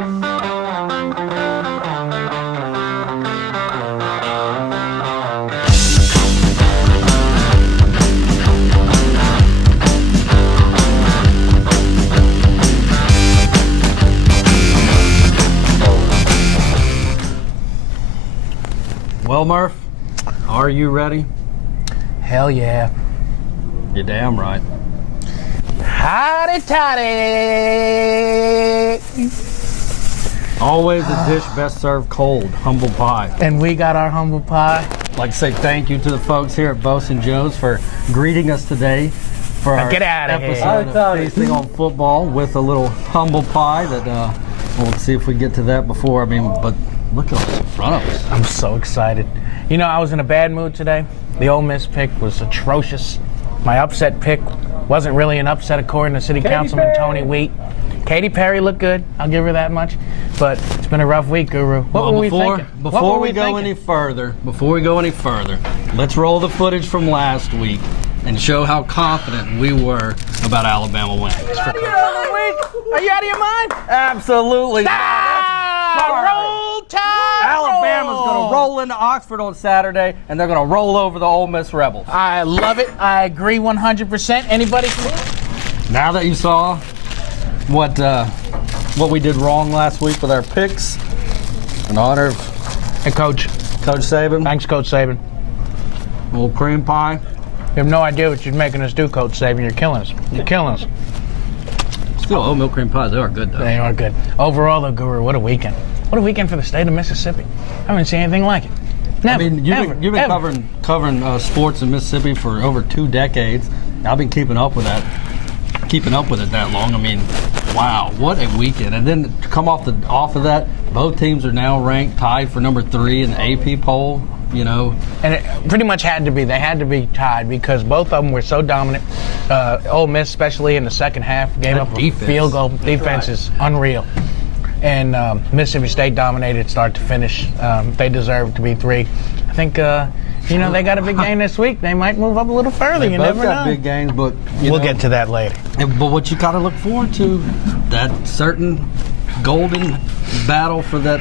Well, Murph, are you ready? Hell yeah. You're damn right. Hotty toddy. Always a dish best served cold, humble pie. And we got our humble pie. I'd like to say thank you to the folks here at Bosun Joe's for greeting us today for our Get outta here. episode of Feasting on Football with a little humble pie that we'll see if we get to that before. But look at what's in front of us. I'm so excited. You know, I was in a bad mood today. The Ole Miss pick was atrocious. My upset pick wasn't really an upset according to City Councilman Tony Wheat. Katy Perry looked good, I'll give her that much. But it's been a rough week, Guru. What were we thinking? Before we go any further, let's roll the footage from last week and show how confident we were about Alabama winning. Are you out of your mind? Absolutely. Roll Tide! Alabama's going to roll into Oxford on Saturday, and they're going to roll over the Ole Miss Rebels. I love it. I agree 100%. Anybody? Now that you saw what we did wrong last week with our picks, in honor of Hey, Coach. Coach Saban, Thanks, Coach Saban. a little cream pie. You have no idea what you're making us do, Coach Saban. You're killing us. You're killing us. Still, oatmeal cream pies, they are good, though. They are good. Overall, though, Guru, what a weekend. What a weekend for the state of Mississippi. I haven't seen anything like it. Never, You've been covering sports in Mississippi for over 2 decades. I've been keeping up with it that long. Wow, what a weekend! And then to come off of that, both teams are now ranked tied for number 3 in the AP poll. You know, and it pretty much had to be. They had to be tied because both of them were so dominant. Ole Miss, especially in the second half, gave up a field goal. Defense is unreal. And Mississippi State dominated start to finish. They deserve to be 3. I think, they got a big game this week. They might move up a little further. You never know. Both got big games, but we'll get to that later. But what you got to look forward to, that certain golden battle for that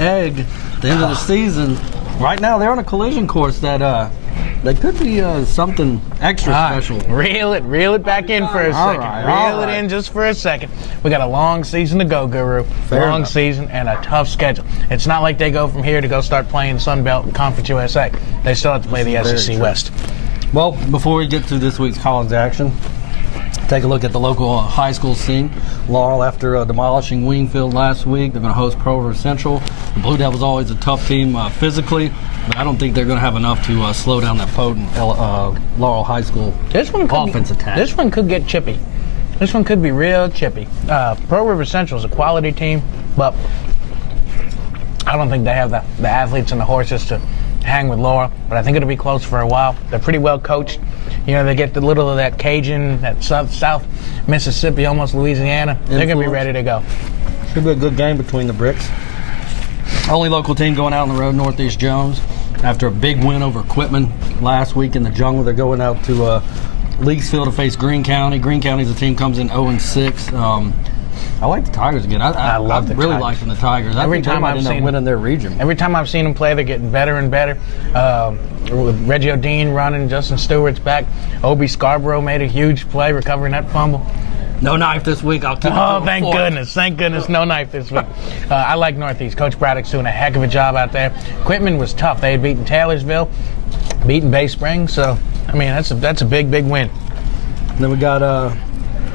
egg at the end of the season. Right now, they're on a collision course that could be something extra special. Reel it back in for a second. Reel it in just for a second. We got a long season to go, Guru. Long season and a tough schedule. It's not like they go from here to go start playing Sun Belt and Conference USA. They still have to play the SEC West. Well, before we get to this week's college action, take a look at the local high school scene. Laurel, after demolishing Wingfield last week, they're going to host Pearl River Central. The Blue Devils always a tough team physically, but I don't think they're going to have enough to slow down that potent Laurel High School offense attack. This one could get chippy. This one could be real chippy. Pearl River Central is a quality team, but I don't think they have the athletes and the horses to hang with Laurel, but I think it'll be close for a while. They're pretty well coached. You know, they get the little of that Cajun, that South Mississippi, almost Louisiana. They're going to be ready to go. Should be a good game between the Bricks. Only local team going out on the road, Northeast Jones. After a big win over Quitman last week in the jungle, they're going out to Leakesville to face Greene County. Greene County's team comes in 0-6. I like the Tigers again. I love the really liking the Tigers. Every time I've seen winning their region. Every time I've seen them play, they're getting better and better. With Reggie O'Dean running, Justin Stewart's back. Obi Scarborough made a huge play, recovering that fumble. No knife this week. I'll keep it. Oh, thank goodness. Thank goodness, no knife this week. I like Northeast. Coach Braddock's doing a heck of a job out there. Quitman was tough. They had beaten Taylorsville, beaten Bay Springs. So, that's a big, big win. Then we got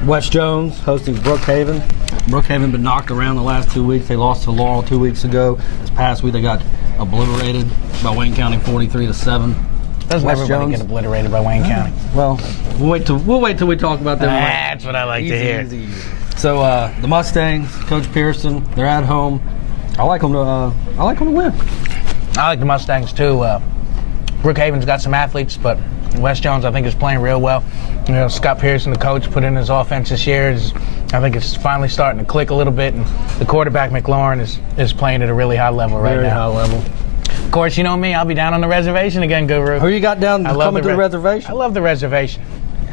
West Jones hosting Brookhaven. Brookhaven been knocked around the last 2 weeks. They lost to Laurel 2 weeks ago. This past week they got obliterated by Wayne County 43-7. Doesn't everybody get obliterated by Wayne County? Well, we'll wait till we talk about them. That's what I like to hear. Easy. So the Mustangs, Coach Pearson, they're at home. I like them to win. I like the Mustangs too. Brookhaven's got some athletes, but West Jones I think is playing real well. You know, Scott Pearson, the coach, put in his offense this year. I think it's finally starting to click a little bit, and the quarterback McLaurin is playing at a really high level right now. Very high level. Of course, you know me. I'll be down on the reservation again, Guru. Who you got down coming to the reservation? I love the reservation.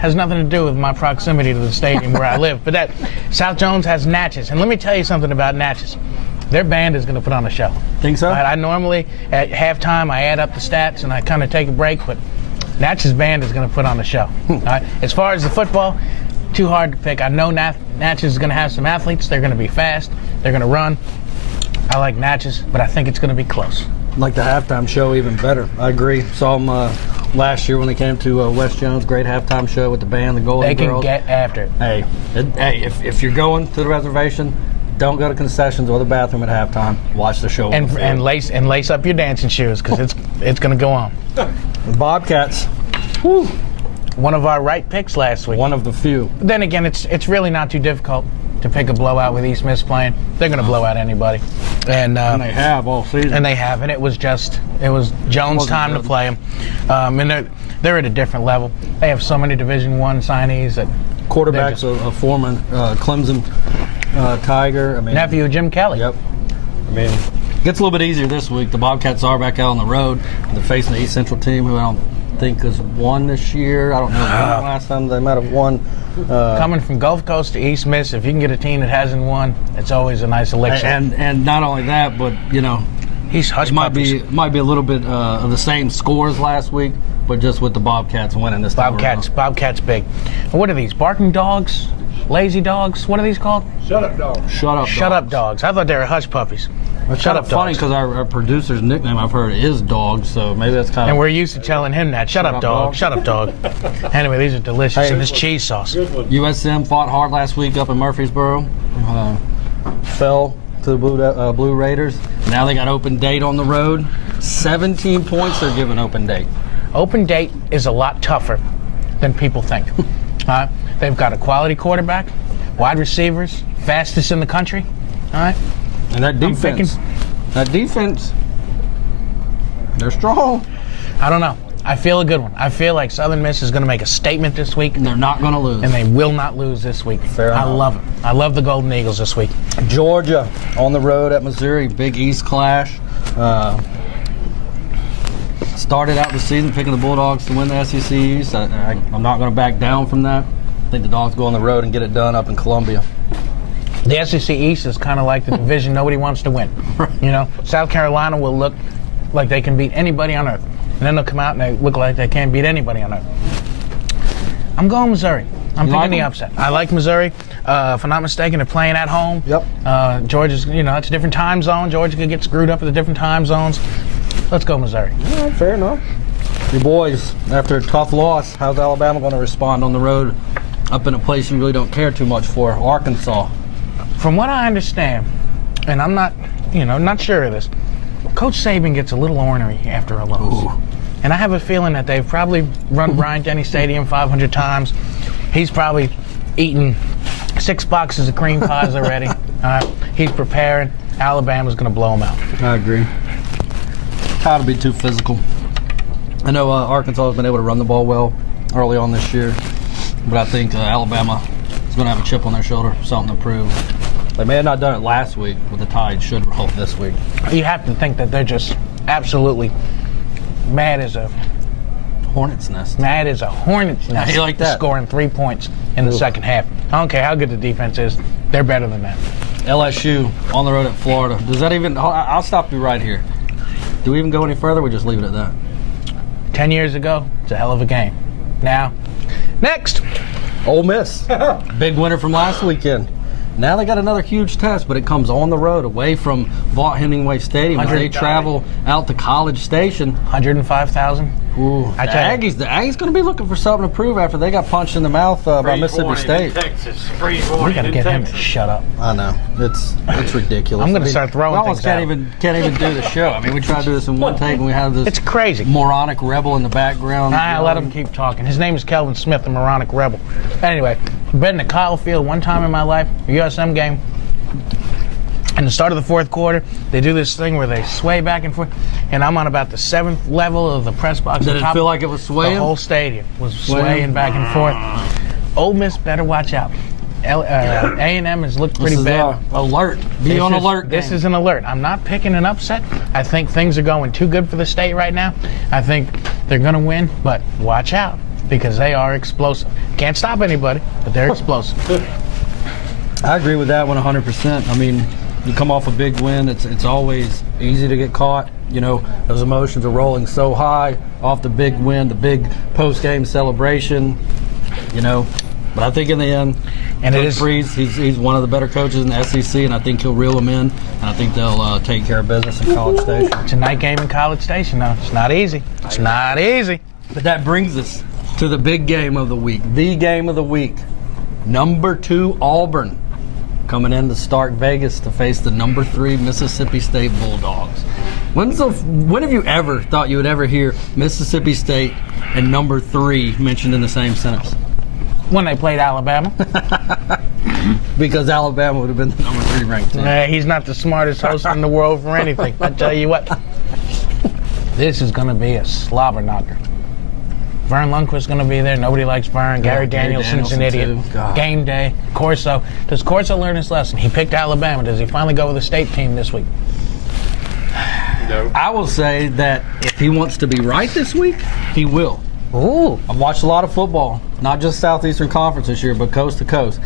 has nothing to do with my proximity to the stadium where I live. But that South Jones has Natchez, and let me tell you something about Natchez. Their band is going to put on a show. Think so? I normally at halftime I add up the stats and I kind of take a break, but Natchez band is going to put on a show. All right? As far as the football, too hard to pick. I know Natchez is going to have some athletes. They're going to be fast. They're going to run. I like Natchez, but I think it's going to be close. Like the halftime show even better. I agree. Saw them last year when they came to West Jones. Great halftime show with the band, the Golden They can Girls. get after it. Hey, if you're going to the reservation, don't go to concessions or the bathroom at halftime. Watch the show. And lace up your dancing shoes because it's going to go on. The Bobcats, Woo. One of our right picks last week. one of the few. But then again, it's really not too difficult to pick a blowout with East Miss playing. They're going to blow out anybody. And they have all season. And it was Jones' time to play them. And they're at a different level. They have so many Division I signees that Quarterback's a former Clemson Tiger. I mean, nephew of Jim Kelly. Yep. I mean, it gets a little bit easier this week. The Bobcats are back out on the road. They're facing the East Central team, who I don't think has won this year. I don't know when last time they might have won. Coming from Gulf Coast to East Miss, if you can get a team that hasn't won, it's always a nice elixir. And not only that, but He's hush might puppies. be a little bit of the same scores last week, but just with the Bobcats winning this time around. Bobcats big. And what are these? Barking dogs? Lazy dogs? What are these called? Shut up, dog. Shut up dogs. I thought they were hush puppies. It's Shut kind up of funny dogs. because our producer's nickname I've heard is Dog, so maybe that's kind And of. we're used to telling him that. Shut up, dog. Shut up, dog. Anyway, these are delicious. Hey. And this cheese sauce. Good one. USM fought hard last week up in Murfreesboro. Fell to the Blue Raiders. Now they got open date on the road. 17 points they're giving open date. Open date is a lot tougher than people think. They've got a quality quarterback, wide receivers, fastest in the country. All right. And that defense, they're strong. I don't know. I feel a good one. I feel like Southern Miss is going to make a statement this week, And they're not going to lose. and they will not lose this week. Fair I enough. love it. I love the Golden Eagles this week. Georgia on the road at Missouri, Big East clash. Started out the season picking the Bulldogs to win the SEC East. I'm not going to back down from that. I think the Dogs go on the road and get it done up in Columbia. The SEC East is kind of like the division nobody wants to win. South Carolina will look like they can beat anybody on earth. And then they'll come out and they look like they can't beat anybody on earth. I'm going Missouri. I'm You picking like the them? upset. I like Missouri. If I'm not mistaken, they're playing at home. Yep. Georgia's, it's a different time zone. Georgia could get screwed up at the different time zones. Let's go Missouri. All right, fair enough. Your boys, after a tough loss, how's Alabama going to respond on the road up in a place you really don't care too much for, Arkansas? From what I understand, and I'm not, not sure of this, Coach Saban gets a little ornery after a loss. Ooh. And I have a feeling that they've probably run Bryant-Denny Stadium 500 times. He's probably eaten 6 boxes of cream pies already. He's preparing. Alabama's going to blow him out. I agree. How to be too physical. I know Arkansas has been able to run the ball well early on this year, but I think Alabama is going to have a chip on their shoulder, something to prove. They may have not done it last week, but the Tide should roll this week. You have to think that they're just absolutely mad as a Hornet's nest. hornet's nest. you like that? Scoring 3 points in the second half. I don't care how good the defense is. They're better than that. LSU on the road at Florida. Does that even? I'll stop you right here. Do we even go any further? We just leave it at that. 10 years ago, it's a hell of a game. Now, next. Ole Miss, big winner from last weekend. Now they got another huge test, but it comes on the road, away from Vaught Hemingway Stadium. As they travel out to College Station. 105,000. Ooh, I tell you. the Aggies going to be looking for something to prove after they got punched in the mouth by Mississippi State. Texas. Freeze We warning got to in get him to Texas. shut up. I know it's ridiculous. I'm gonna start throwing we almost things can't even do the show. I mean, we try to do this in one take, and we have this It's crazy. moronic rebel in the background. Let him keep talking. His name is Kelvin Smith, the moronic rebel. Anyway, been to Kyle Field one time in my life, a USM game. In the start of the fourth quarter, they do this thing where they sway back and forth, and I'm on about the 7th level of the press box. Did on it top. feel like it was swaying? The whole stadium was swaying back and forth. Ole Miss better watch out. A&M has looked pretty This is bad. alert. Be on alert. This game. is an alert. I'm not picking an upset. I think things are going too good for the state right now. I think they're going to win, but watch out. because they are explosive. Can't stop anybody, but they're explosive. I agree with that one 100%. I mean, you come off a big win, it's always easy to get caught. You know, those emotions are rolling so high off the big win, the big post-game celebration, you know. But I think in the end, And Coach it is Freeze, he's one of the better coaches in the SEC, and I think he'll reel them in, and I think they'll take care of business in College Station. it's a night game in College Station, though. It's not easy. It's not easy. But that brings us to the big game of the week, the game of the week. Number 2 Auburn coming into Stark Vegas to face the number 3 Mississippi State Bulldogs. When have you ever thought you would ever hear Mississippi State and number 3 mentioned in the same sentence? When they played Alabama. Because Alabama would have been the number 3 ranked team. He's not the smartest host in the world for anything. I tell you what. This is going to be a slobber knocker. Vern Lundquist's going to be there. Nobody likes Vern. Gary Danielson's an idiot. Game day. Corso. Does Corso learn his lesson? He picked Alabama. Does he finally go with a state team this week? No. I will say that if he wants to be right this week, he will. Ooh. I've watched a lot of football, not just Southeastern Conference this year, but coast to coast.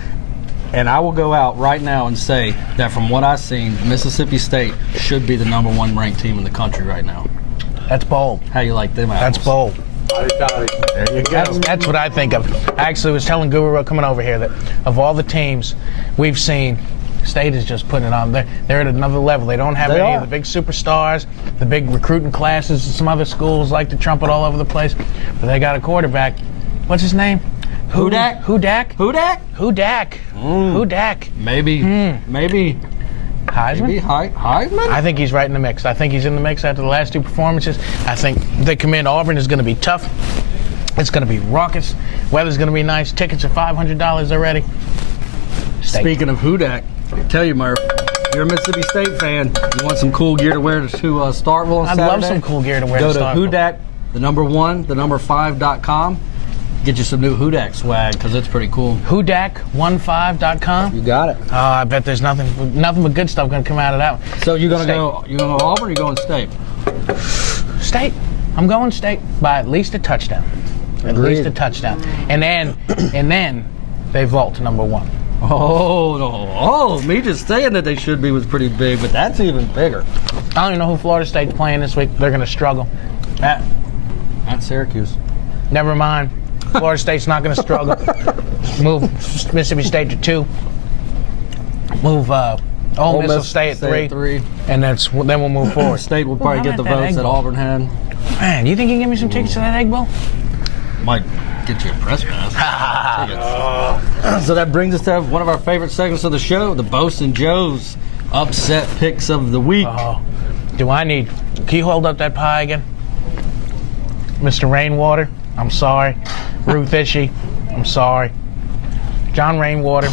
And I will go out right now and say that from what I've seen, Mississippi State should be the number 1 ranked team in the country right now. That's bold. How you like them apples? That's bold. There you go. That's what I think of. I actually was telling Guru coming over here that of all the teams we've seen, State is just putting it on. They're at another level. They don't have any of the big superstars, the big recruiting classes. Some other schools like to trumpet all over the place, but they got a quarterback. What's his name? Hudak? Hudak? Hudak? Hudak. Hudak. Maybe Heisman? maybe Heisman? I think he's right in the mix. I think he's in the mix after the last 2 performances. I think they come in. Auburn is going to be tough. It's going to be raucous. Weather's going to be nice. Tickets are $500 already. State. Speaking of Hudak, I tell you, Murph, you're a Mississippi State fan. You want some cool gear to wear to Starkville on I'd Saturday? love some cool gear to wear Go to to Starkville. Hudak, the number 1, the number 5.com. Get you some new Hudak swag because it's pretty cool. Hudak15.com. You got it. I bet there's nothing but good stuff going to come out of that one. So you're gonna State. go Auburn or you going State? State. I'm going State by at least a touchdown. At Agreed. least a touchdown. And then they vault to number 1. Oh no! Oh, me just saying that they should be was pretty big, but that's even bigger. I don't even know who Florida State's playing this week. They're going to struggle. At Syracuse. Never mind. Florida State's not going to struggle. Move Mississippi State to 2. Move Ole Miss will stay at 3. And then we'll move forward. State will probably I'm get at the that votes Egg that Bowl. Auburn had. Man, you think you can give me some tickets to that Egg Bowl? Might get you a press pass. So that brings us to one of our favorite segments of the show, the Bose and Joe's upset picks of the week. Oh, can you hold up that pie again? Mr. Rainwater, I'm sorry. Ruth Ishii, I'm sorry. John Rainwater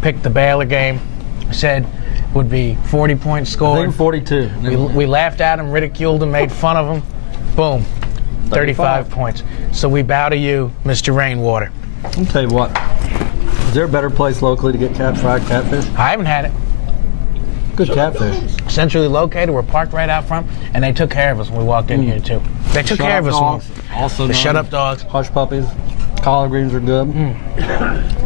picked the Baylor game, said would be 40 points I scored. think 42. We laughed at him, ridiculed him, made fun of him. Boom, 35 points. So we bow to you, Mr. Rainwater. I'll tell you what. Is there a better place locally to get fried catfish? I haven't had it. Good catfish. Centrally located, we're parked right out front, and they took care of us when we walked in here too. They took care of us. Dogs, also The known shut as up dogs. Hush puppies. Collard greens are good.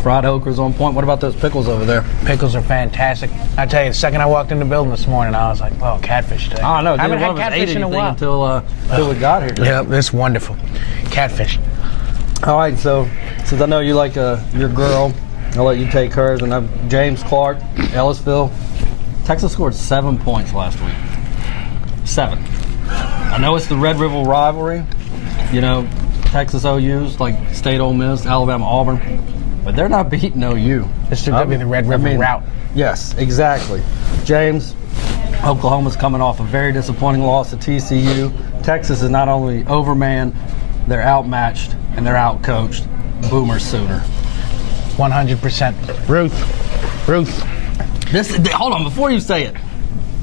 Fried okras on point. What about those pickles over there? Pickles are fantastic. I tell you, the second I walked in the building this morning, I was like, "Oh, catfish today." I don't know. I haven't Neither had one of us ate catfish in a anything while. until we got here. Yep, it's wonderful. Catfish. All right, so since I know you like your girl, I'll let you take hers. And James Clark, Ellisville. Texas scored 7 points last week. 7. I know it's the Red River rivalry. You know, Texas OU's like State Ole Miss, Alabama Auburn, but they're not beating OU. This should be the Red River route. Yes, exactly. James, Oklahoma's coming off a very disappointing loss to TCU. Texas is not only overmanned, they're outmatched and they're outcoached. Boomer Sooner. 100%. Ruth. Hold on, before you say it,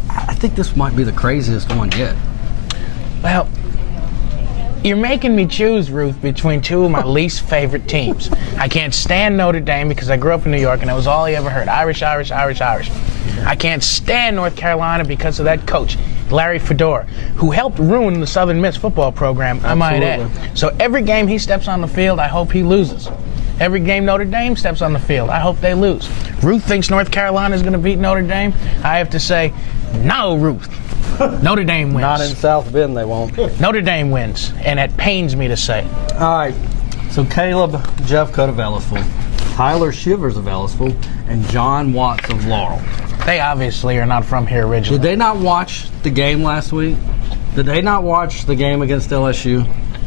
I think this might be the craziest one yet. Well, you're making me choose, Ruth, between 2 of my least favorite teams. I can't stand Notre Dame because I grew up in New York and that was all I ever heard. Irish. I can't stand North Carolina because of that coach, Larry Fedora, who helped ruin the Southern Miss football program, I might add. Absolutely. So every game he steps on the field, I hope he loses. Every game Notre Dame steps on the field, I hope they lose. Ruth thinks North Carolina is going to beat Notre Dame. I have to say, no, Ruth. Notre Dame wins. Not in South Bend, they won't. Notre Dame wins, and it pains me to say. All right. So Caleb Jeffcoat of Ellisville, Tyler Shivers of Ellisville, and John Watts of Laurel. They obviously are not from here originally. Did they not watch the game last week? Did they not watch the game against LSU?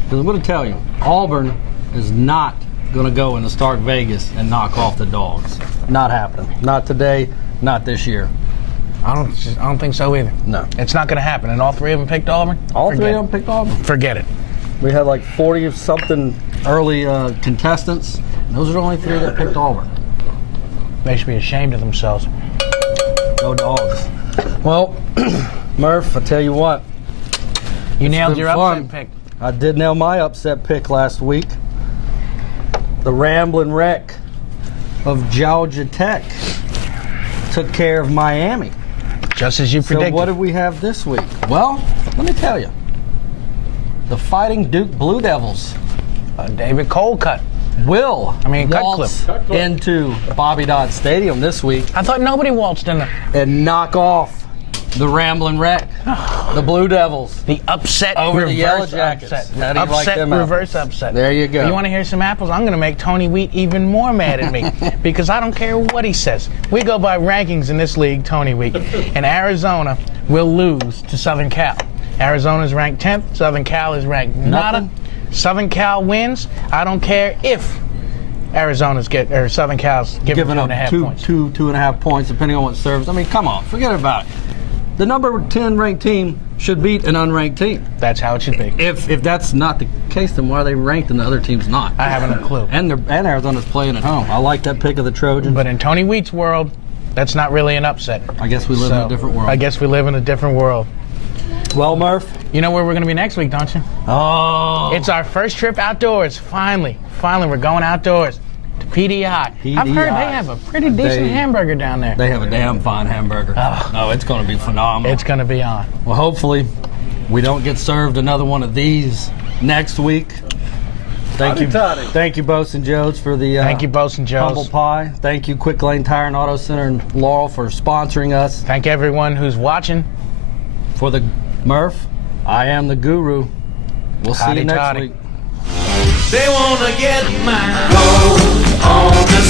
Because I'm going to tell you, Auburn is not going to go into Stark Vegas and knock off the Dogs. Not happening. Not today. Not this year. I don't think so either. No. It's not going to happen. And all three of them picked Auburn? All Forget three it. of them picked Auburn. Forget it. We had like 40-something early contestants. And those are the only three that picked Auburn. They should be ashamed of themselves. No Dogs. Well, Murph, I tell you what. You nailed been your fun. upset pick. I did nail my upset pick last week. The Ramblin' Wreck of Georgia Tech took care of Miami. Just as you So predicted. what do we have this week? Well, let me tell you. The Fighting Duke Blue Devils David Colcutt. will Cutcliffe. waltz into Bobby Dodd Stadium this week I thought nobody waltzed in there. and knock off the Ramblin' Wreck, the Blue Devils. The upset Over the reverse Yellow Jackets. upset. How do you like Upset them reverse apples? upset. There you go. You want to hear some apples? I'm going to make Tony Wheat even more mad at me because I don't care what he says. We go by rankings in this league, Tony Wheat, and Arizona will lose to Southern Cal. Arizona's ranked 10th. Southern Cal is ranked nada. Nothing. Southern Cal wins. I don't care if Southern Cal's Giving up 2.5 points. 2.5 points, depending on what serves. I mean, come on, forget about it. The number 10 ranked team should beat an unranked team. That's how it should be. If that's not the case, then why are they ranked and the other team's not? I haven't a clue. And Arizona's playing at home. I like that pick of the Trojans. But in Tony Wheat's world, that's not really an upset. I guess we live in a different world. I guess we live in a different world. Well, Murph. You know where we're going to be next week, don't you? Oh. It's our first trip outdoors. Finally, we're going outdoors to PDI. I've heard they have a pretty decent hamburger down there. They have a damn fine hamburger. Oh, it's going to be phenomenal. It's going to be on. Well, hopefully, we don't get served another one of these next week. Thank you, Bosun Jones, for the Thank you, Bosun humble Joes. pie. Thank you, Quick Lane Tire and Auto Center in Laurel for sponsoring us. Thank everyone who's watching. For the Murph, I am the Guru. We'll see Howdy you next toddy. week. They wanna get my gold on the